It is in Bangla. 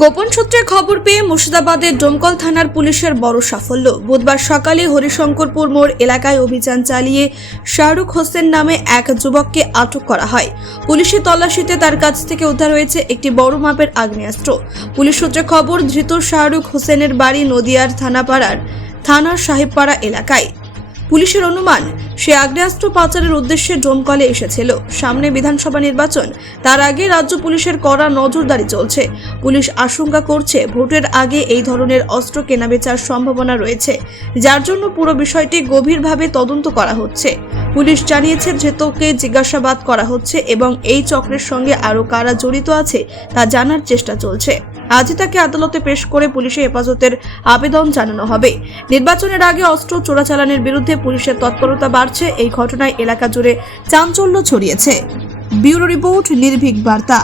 গোপন সূত্রে খবর পেয়ে মুর্শিদাবাদের ডোমকল থানার পুলিশের বড় সাফল্য। বুধবার সকালে হরিশঙ্করপুর মোড় এলাকায় অভিযান চালিয়ে শাহরুখ হোসেন নামে এক যুবককে আটক করা হয়। পুলিশের তল্লাশিতে তার কাছ থেকে উদ্ধার হয়েছে একটি বড় মাপের আগ্নেয়াস্ত্র। পুলিশ সূত্রে খবর, ধৃত শাহরুখ হোসেনের বাড়ি নদিয়ার থানাপাড়ার, থানার সাহেবপাড়া এলাকায়। পুলিশের অনুমান, সে আগ্নেয়াস্ত্র পাচারের উদ্দেশ্যে ডোমকলে এসেছিল। সামনে বিধানসভা নির্বাচন, তার আগে রাজ্য পুলিশের কড়া নজরদারি চলছে। পুলিশ আশঙ্কা করছে, ভোটের আগে এই ধরনের অস্ত্র কেনাবেচার সম্ভাবনা রয়েছে, যার জন্য পুরো বিষয়টি গভীরভাবে তদন্ত করা হচ্ছে। পুলিশ জানিয়েছে ধৃতকে জিজ্ঞাসাবাদ করা হচ্ছে এবং এই চক্রের সঙ্গে আরও কারা জড়িত আছে তা জানার চেষ্টা চলছে। আজই তাকে আদালতে পেশ করে পুলিশে হেফাজতের আবেদন জানানো হবে। নির্বাচনের আগে অস্ত্র চোরাচালানের বিরুদ্ধে পুলিশের তৎপরতা বাড়ছে, এই ঘটনায় এলাকা জুড়ে চাঞ্চল্য ছড়িয়েছে। ব্যুরো রিপোর্ট, নির্ভীক বার্তা।